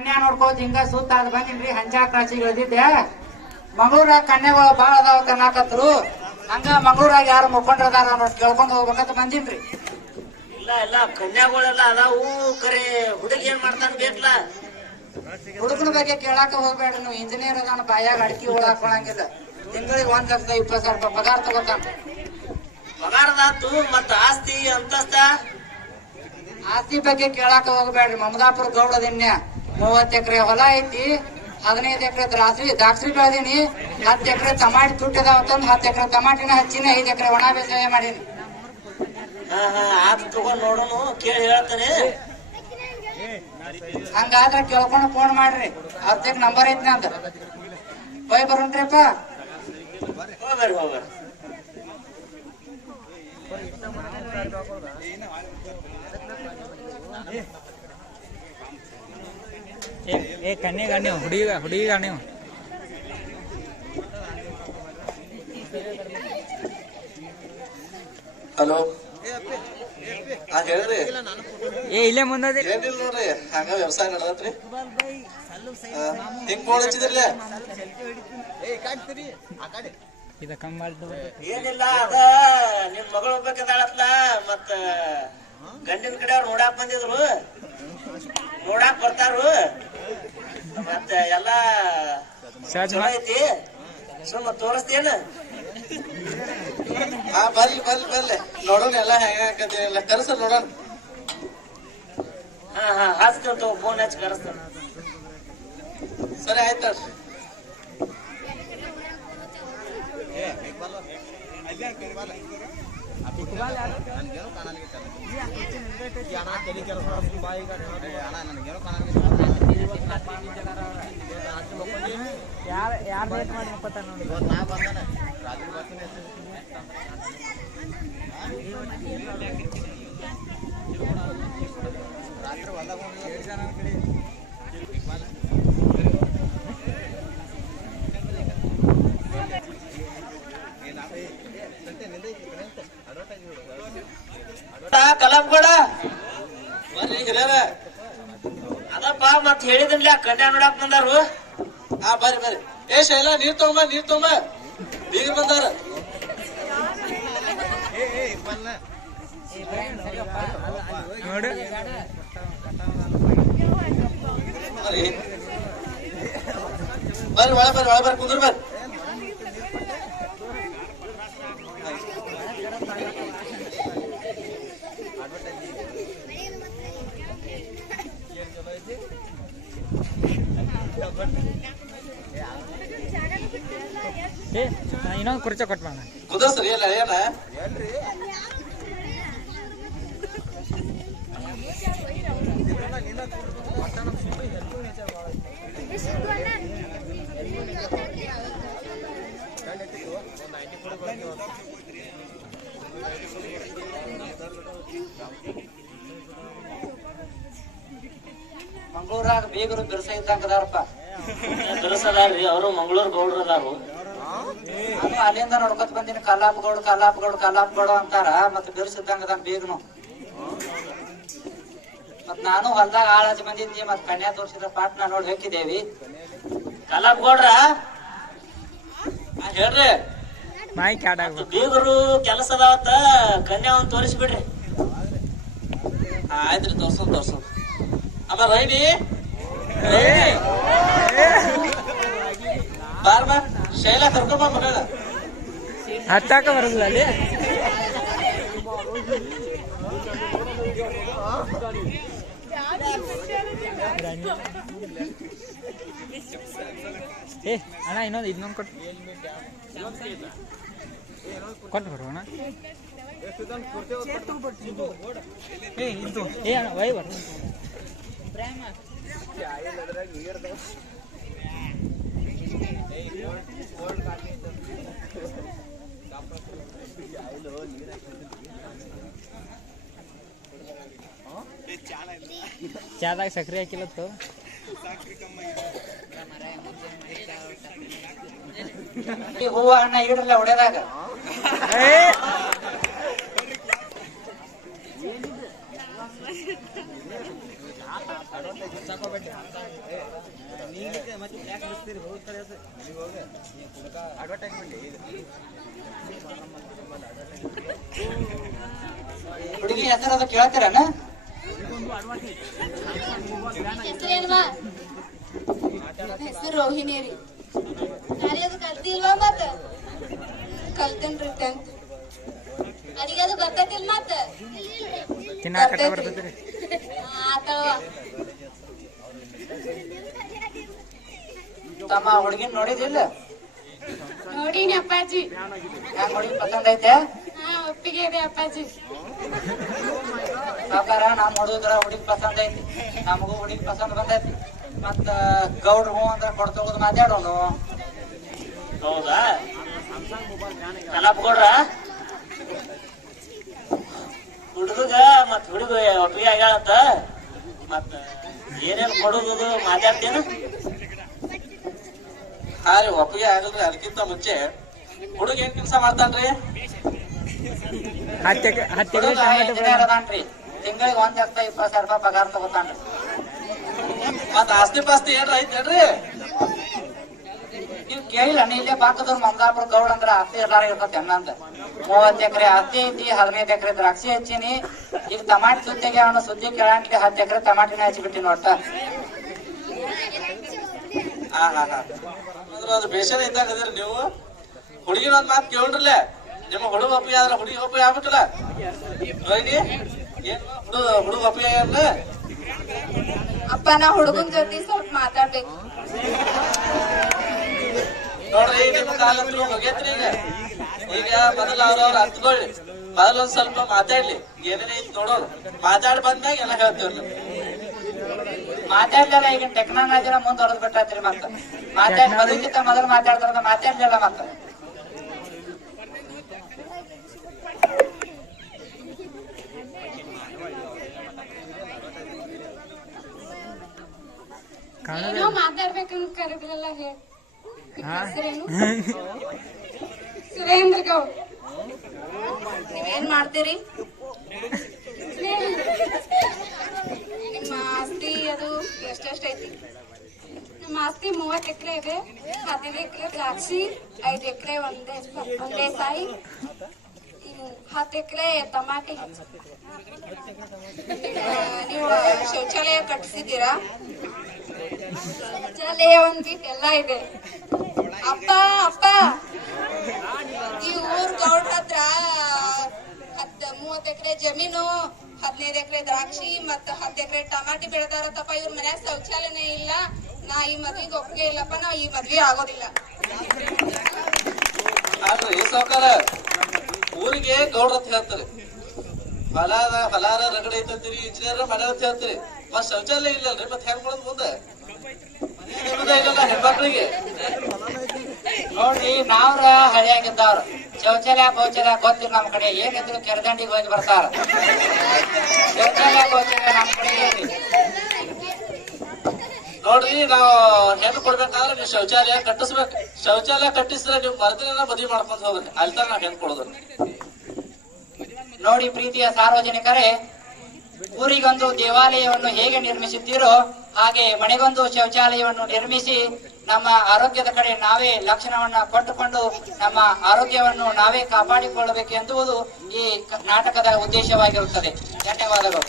ಕನ್ಯಾ ನೋಡ್ಕೋತ ಹಿಂಗ ಸುತ್ತ ಅದ್ ಬಂದಿನ್ರಿ ಹಂಚಾ ಕ್ರಾಸಿಗೆ ಇಳಿದಿದ್ದೆ. ಮಂಗಳೂರಾಗ ಕನ್ಯಾಗಳು ಬಾಳ ಅದಾವ ಕನ್ನಾಕತ್ರು. ಹಂಗ ಮಂಗಳೂರಾಗ ಯಾರು ಮುಖಂಡ್ರದಾರ ಅನ್ನೋದು ಕೇಳ್ಕೊಂಡ್ ಹೋಗ್ಬೇಕಂತ ಬಂದಿನ್ರಿ. ಇಲ್ಲ ಇಲ್ಲ ಕನ್ಯಾಗಳೆಲ್ಲ ಅದಾವು. ಕರೆ ಹುಡುಗಿ ಏನ್ ಮಾಡ್ತಾನ ಬೇಕಲ್ಲ. ಹುಡುಗನ ಬಗ್ಗೆ ಕೇಳಾಕ ಹೋಗ್ಬೇಡ್ರಿ ನೀವು. ಇಂಜಿನಿಯರ್ ಅದಾನ ಬಾಯಾಗ ಅಡಿಕೆ ಹುಳ ಹಾಕೊಳಂಗಿಲ್ಲ. ತಿಂಗಳಿಗೆ 1,20,000 ರೂಪಾಯಿ ಪಗಾರ ತಗೋತಾನ. ಪಗಾರದಾತು ಮತ್ತ ಆಸ್ತಿ ಅಂತಸ್ತ ಆಸ್ತಿ ಬಗ್ಗೆ ಕೇಳಾಕ ಹೋಗ್ಬೇಡ್ರಿ. ಮಮದಾಪುರ ಗೌಡದಿನ್ಯ 30 ಎಕರೆ ಹೊಲ ಐತಿ, 15 ಎಕರೆ ದ್ರಾಕ್ಷಿ ಬೆಳೆದೀನಿ, 10 ಎಕರೆ ಟಮಾಟಿ ತುಟ್ಟಿದಾವತ್ತಂದ್ 10 ಎಕರೆ ಟಮಾಟಿನ ಹಚ್ಚಿನಿ, 5 ಎಕರೆ ಒಣ ಬೇಸಾಯ ಮಾಡೀನಿ. ಆತ ತಗೊಂಡ್ ನೋಡೋನು ಕೇಳಿ ಹೇಳ್ತಾನೆ. ಹಂಗಾದ್ರೆ ಕೇಳ್ಕೊಂಡು ಫೋನ್ ಮಾಡ್ರಿ. ಅವ್ರ ನಂಬರ್ ಐತಿ ನಂದ. ಹೋಯ್ ಬರೋಣ್ರಿಪ್ಪ. ಹೋಗ್ಬರ್ರಿ ಹೋಗ್ಬರ್ರಿ. ಕನ್ಯೆ ಗಾಣಿ ಹುಡುಗಿ ಗಾಣಿ. ಹಲೋ ಹೇಳ್ರಿ. ಇಲ್ಲೇ ಮುಂದೆ ಏನಿಲ್ಲ ನೋಡ್ರಿ, ಹಂಗ ವ್ಯವಸಾಯ ನಡದತ್ರಿ. ಹಿಂಗ್ ಫೋನ್ ಹಚ್ಚಿದ್ರಲ್ಲ ಇದ ಕಮ್ಮಿ ಏನಿಲ್ಲ ಅದ ನಿಮ್ ಮಗಳು ಹೋಗ್ಬೇಕಂದಾಳತ್ಲ. ಮತ್ತ ಗಂಡಿನ ಕಡೆ ಅವ್ರು ನೋಡಾಕ್ ಬಂದಿದ್ರು, ನೋಡಾಕ್ ಬರ್ತಾರು. ಮತ್ತ ಎಲ್ಲಾ ಚಲೋ ಐತಿ. ಸುಮ್ಮ ತೋರಿಸ್ತೇನ. ಬರ್ಲಿ ನೋಡೋಣ ಎಲ್ಲ ಹೆಂಗ ಹಾಕಲ್ಲ ಕರ್ಸ ನೋಡೋಣ. ಹಾ ಹಚ್ತೇನೆ ಫೋನ್ ಹಚ್ಚಿ ಕರೆಸ್ತೇನೆ. ಸರಿ ಆಯ್ತು. ಯಾರು ವೇಟ್ ಮಾಡಿ ಮುಪ್ಪತ್ತಾರ ನೋಡಿ. ಕಲಾಪ್ಗೌಡ ಬರ್ರಿ ಹಿರಿಯರ. ಅದಪ್ಪ ಮತ್ ಹೇಳಿದ್ರಲ್ಲ ಕನ್ಯಾ ನೋಡಾಕ್ ಬಂದಾರು. ಬರ್ರಿ. ಏ ಶೈಲಾ, ನೀರ್ ತಗೊಂಬ ಬೀಗ ಬಂದಾರ. ನೋಡು ಒಳ ಬರ್ರಿ ಕುಂದ್ರ ಬರ್ರಿ. ಇನ್ನೊಂದು ಕುರ್ಚಿ ಕೊಟ್ಟ ಕುದಸ್ರಿ ಅಲ್ಲ ಏನ. ಮಂಗಳೂರಾಗ ಬೀಗರು ಬಿರ್ಸ ಇದ್ದಂಗದಾರಪ್ಪ. ಬಿರ್ಸದಾರ್ರಿ, ಅವರು ಮಂಗಳೂರು ಗೌಡ್ರು ಅದಾರು. ನಾನು ಅಲ್ಲಿಂದ ನೋಡ್ಕೊತ ಬಂದಿನಿ. ಕಲ್ಲಾಪ್ಗೌಡ ಅಂತಾರ. ಮತ್ತೆ ಬಿರ್ಸಿದ್ದಂಗದ ಬೀಗನು. ಮತ್ ನಾನು ಹೊಲ್ದಾಗ ಆಳ ಹಚ್ಚಿ ಬಂದಿದ್ನಿ. ಮತ್ ಕನ್ಯಾ ತೋರ್ಸಿದ ಪಾಟ್ನ ನೋಡಿ ಹಾಕಿದೇವಿ. ಕಲಾಪ್ಗೌಡ್ರ ಹೇಳ್ರಿ. ಮಾಯಿ ಕ್ಯಾಡಾಗ ಬೀಗರು ಕೆಲಸ ಅದಾವತ್ತ, ಕನ್ಯಾ ಒಂದ್ ತೋರಿಸ್ಬಿಡ್ರಿ. ಆಯ್ತ್ರಿ, ತೋರ್ಸೋದ್ ಅಮ್ಮ ರೈಡಿ. ಬಾರ್ ಶೈಲಾ ಕರ್ಕೊಂಬ ಮಗಳ. ಹತ್ತಾಕ ಬರಲ್ಲ ಅಲ್ಲಿ. ಅಣ್ಣ ಇನ್ನೊಂದು ಕೊಟ್ಟು ಬರೋಣ. ಅಣ್ಣ ವೈ ಬರ ಚಾದಾಗ ಸಕ್ರೆ ಹಾಕಿಲ್ಲತ್ತು. ಹೂವ ಹಣ್ಣ ಇಡ್ರಲ್ಲ ಹೊಡೆದಾಗ. ಹುಡುಗಿ ಹೆಸರು ಅದು ಕೇಳ್ತೀರನ? ಹೆಸರೇನ್ವಾ? ಹೆಸರು ರೋಹಿಣಿ ರೀ. ಸಾರಿ ಅದು ಕಲ್ತಿಲ್ವಾ ಮತ್ತ? ಕಲ್ತೇನ್ರಿ 10th. ಅಡಿಗೆ ಅದು ಬರ್ತೈತಿಲ್ ಮತ್ತ? ತಿನ್ನಾಕಟ್ಟ ಬರ್ತೈತ್ರಿ. ಆತಳವಾ. ತಮ್ಮ ಹುಡುಗಿನ ನೋಡಿದಿಲ್ಲ? ನೋಡಿನಿ ಅಪ್ಪಾಜಿ. ಯಾಕೆ ಹುಡುಗಿ ಪಸಂದ್ ಐತೆ? ಹಾ, ಒಪ್ಪಿಗೆ ಇದೆ ಅಪ್ಪಾಜಿ. ಸಾಕಾರ ನಮ್ ಹುಡುಗರ ಹುಡುಗಿ ಪಸಂದ್ ಐತಿ, ನಮಗೂ ಹುಡುಗಿ ಪಸಂದ್ ಬಂದೈತಿ. ಮತ್ತ ಗೌಡ್ರು ಹೂ ಅಂದ್ರೆ ಕೊಡ್ತೋಗೋದು ಮಾತಾಡೋನು. ಹೌದಾ ಕನಪ್ಗೌಡ್ರ ಹುಡುಗ ಮತ್ ಹುಡುಗ ಒಪ್ಪಿಗೆ ಆಗ್ಯಾಳಂತ ಮತ್ತ ಏನೇನ್ ಕೊಡುದು ಮಾತಾಡ್ತೇನ? ಹಾ ರೀ, ಒಪ್ಪಿಗೆ ಆಗಲ್ರಿ. ಅದಕ್ಕಿಂತ ಮುಂಚೆ ಹುಡುಗ ಏನ್ ಕೆಲಸ ಮಾಡ್ತಾನ್ರಿ? ಹತ್ತೆ ಹುಡುಗ ಇಂಜಿನಿಯರ್ ಅದಾನ್ರಿ. ತಿಂಗಳಿಗೆ 1,20,000 ರೂಪಾಯಿ ಪಗಾರ ತಗೋತಾನ್ರಿ. ಮತ್ ಆಸ್ತಿ ಪಾಸ್ತಿ ಏನ್ರ ಐತೇನ್ರಿ? ನೀವ್ ಕೇಳಿಲ್ಲ, ನೀ ಇಲ್ಲೇ ಬಾಕದವ್ರು ಮಮದಾಪುರ ಗೌಡ್ ಅಂದ್ರ ಆಸ್ತಿ ಎಲ್ಲಾರ ಇರ್ತತಿ ಅನ್ನಂತ. 30 ಎಕರೆ ಆಸ್ತಿ ಐತಿ, 15 ಎಕರೆ ದ್ರಾಕ್ಷಿ ಹಚ್ಚಿನಿ. ಈಗ ಟಮಾಟಿ ಸುತ್ತಿಗೆ ಅವನು ಸುದ್ದಿ ಕೇಳಂಟ್ಲಿ 10 ಎಕರೆ ಟಮಾಟಿನ ಹಚ್ಚಿಬಿಟ್ಟಿನಿ ಒಟ್ಟ. ಹಾ ಹಾ ಹಾ ಅಂದ್ರೆ ಅದು ಬೇಸರ ಇದ್ದಾಗ ಅದಿರಿ ನೀವು. ಹುಡುಗಿನ ಒಂದ್ ಮಾತು ಕೇಳ್ರಲ್ಲ, ನಿಮ್ಮ ಹುಡುಗ ಒಪ್ಪಿಗೆ ಆದ್ರ ಹುಡುಗಿ ಒಪ್ಪಿಗೆ ಆಗ್ಬಿಟ್ಟಲ್ಲ ನೋಡಿ. ಏನ್ ಹುಡುಗ ಒಪ್ಪಿಗೆ ಆಗ್ಯಾರ? ಅಪ್ಪ ನಾ ಹುಡುಗನ್ ಜೊತೆ ಸ್ವಲ್ಪ ಮಾತಾಡ್ಬೇಕು. ನೋಡ್ರಿ, ನಿಮ್ಮ ಕಾಲಂತೂ ಮುಗೇತ್ರಿ. ಈಗ ಮೊದಲ ಅವ್ರವ್ರ ಹತ್ಕೊಳ್ಳಿ, ಮೊದಲೊಂದ್ ಸ್ವಲ್ಪ ಮಾತಾಡ್ಲಿ, ಏನೇನ ಐತಿ ನೋಡೋರು. ಮಾತಾಡಿ ಬಂದಾಗ ಎಲ್ಲ ಹೇಳ್ತೀವ್ರಿ. ಮಾತಾಡ್ಲಿಲ್ಲ, ಈಗ ಟೆಕ್ನಾಲಜಿನ ಮುಂದುವರೆದ್ ಬಿಟ್ಟೈತ್ರಿ. ಮತ್ತ ಮಾತಾಡ್ ಬದುಕಿಂತ ಮೊದಲು ಮಾತಾಡ್ತಾರ, ಮಾತಾಡ್ಲಿಲ್ಲ. ಮತ್ತ ಏನೋ ಮಾತಾಡ್ಬೇಕಂತ ಕರೆದ್ರಲ್ಲ, ಹೇಳಿ. ಹೆಸರೇನು? ಸುರೇಂದ್ರ ಗೌಡ್. ನೀವೇನ್ ಮಾಡ್ತೀರಿ? ನಿಮ್ಮ ಆಸ್ತಿ ಅದು ಎಷ್ಟೆಷ್ಟೈತಿ? ನಮ್ಮ ಆಸ್ತಿ 30 ಎಕರೆ ಇದೆ. 15 ಎಕರೆ ದ್ರಾಕ್ಷಿ, 5 ಎಕರೆ ಒಂದೇ ಸಾಯಿ, 10 ಎಕರೆ ಟಮಾಟಿ. ನೀವು ಶೌಚಾಲಯ ಕಟ್ಟಿಸಿದ್ದೀರಾ? ಶೌಚಾಲಯ ಒಂದ್ ಬಿಟ್ಟು ಎಲ್ಲ ಇದೆ. ಅಪ್ಪ ಅಪ್ಪ, ಈ ಊರ್ ಗೌಡ್ರ ಹತ್ರ 30 ಎಕರೆ ಜಮೀನು, 15 ಎಕರೆ ದ್ರಾಕ್ಷಿ ಮತ್ತ 10 ಎಕರೆ ಟಮಾಟಿ ಬೆಳೆದಾರತ್ತಪ್ಪ. ಇವ್ರ ಮನ್ಯಾಗ ಶೌಚಾಲಯನೇ ಇಲ್ಲ. ನಾ ಈ ಮದ್ವಿಗೆ ಒಪ್ಪಿಗೆ ಇಲ್ಲಪ್ಪ. ನಾ ಈ ಮದ್ವೆ ಆಗೋದಿಲ್ಲ. ಆದ್ರಿ ಸಾವ್ಕಾರ, ಊರಿಗೆ ಗೌಡ್ರ ಅಂತ ಹೇಳ್ತಾರೆ. ಹೊಲಾರ ರಗಡೆ ಐತಂತೀರಿ, ಇಂಜಿನಿಯರ್ ಮನೆ ಅಂತ ಹೇಳ್ತೀರಿ. ಮತ್ ಶೌಚಾಲಯ ಇಲ್ಲಲ್ರಿ, ಮತ್ ಹೆಂಗ್ ಮಾಡೋದು ಮುಂದೆ? ಇಲ್ಲ ಹೆಣ್ಮಕ್ಳಿಗೆ. ನೋಡ್ರಿ, ನಾವ್ರ ಹಳಿಯಾಗಿದ್ದವ್ರು ಶೌಚಾಲಯ ಪೌಚಾಲಯ ಗೊತ್ತಿಲ್ಲ. ನಮ್ ಕಡೆ ಏನಿದ್ರು ಕೆರೆದಂಡಿಗೆ ಹೋಗಿ ಬರ್ತಾರ. ಶೌಚಾಲಯ ಪೌಚಾಲಯ ನಮ್ ಕಡೆ ಏನ್ರಿ? ನೋಡ್ರಿ, ನಾವು ಹೆಣ್ಣು ಕೊಡ್ಬೇಕಾದ್ರೆ ನೀವು ಶೌಚಾಲಯ ಕಟ್ಟಿಸ್ಬೇಕು. ಶೌಚಾಲಯ ಕಟ್ಟಿಸಿದ್ರೆ ನೀವು ಮರದಿನ ಮದುವೆ ಮಾಡ್ಕೊಂಡ್ ಹೋಗ್ರಿ, ಅಲ್ಲಿ ತನಕ ನಾವ್ ಹೆಣ್ಣು ಕೊಡೋದು. ನೋಡಿ ಪ್ರೀತಿಯ ಸಾರ್ವಜನಿಕರೇ, ಊರಿಗೊಂದು ದೇವಾಲಯವನ್ನು ಹೇಗೆ ನಿರ್ಮಿಸುತ್ತೀರೋ ಹಾಗೆ ಮನೆಗೊಂದು ಶೌಚಾಲಯವನ್ನು ನಿರ್ಮಿಸಿ ನಮ್ಮ ಆರೋಗ್ಯದ ಕಡೆ ನಾವೇ ಲಕ್ಷಣವನ್ನ ಕೊಟ್ಟುಕೊಂಡು ನಮ್ಮ ಆರೋಗ್ಯವನ್ನು ನಾವೇ ಕಾಪಾಡಿಕೊಳ್ಳಬೇಕು ಎಂಬುದು ಈ ನಾಟಕದ ಉದ್ದೇಶವಾಗಿರುತ್ತದೆ. ಧನ್ಯವಾದಗಳು.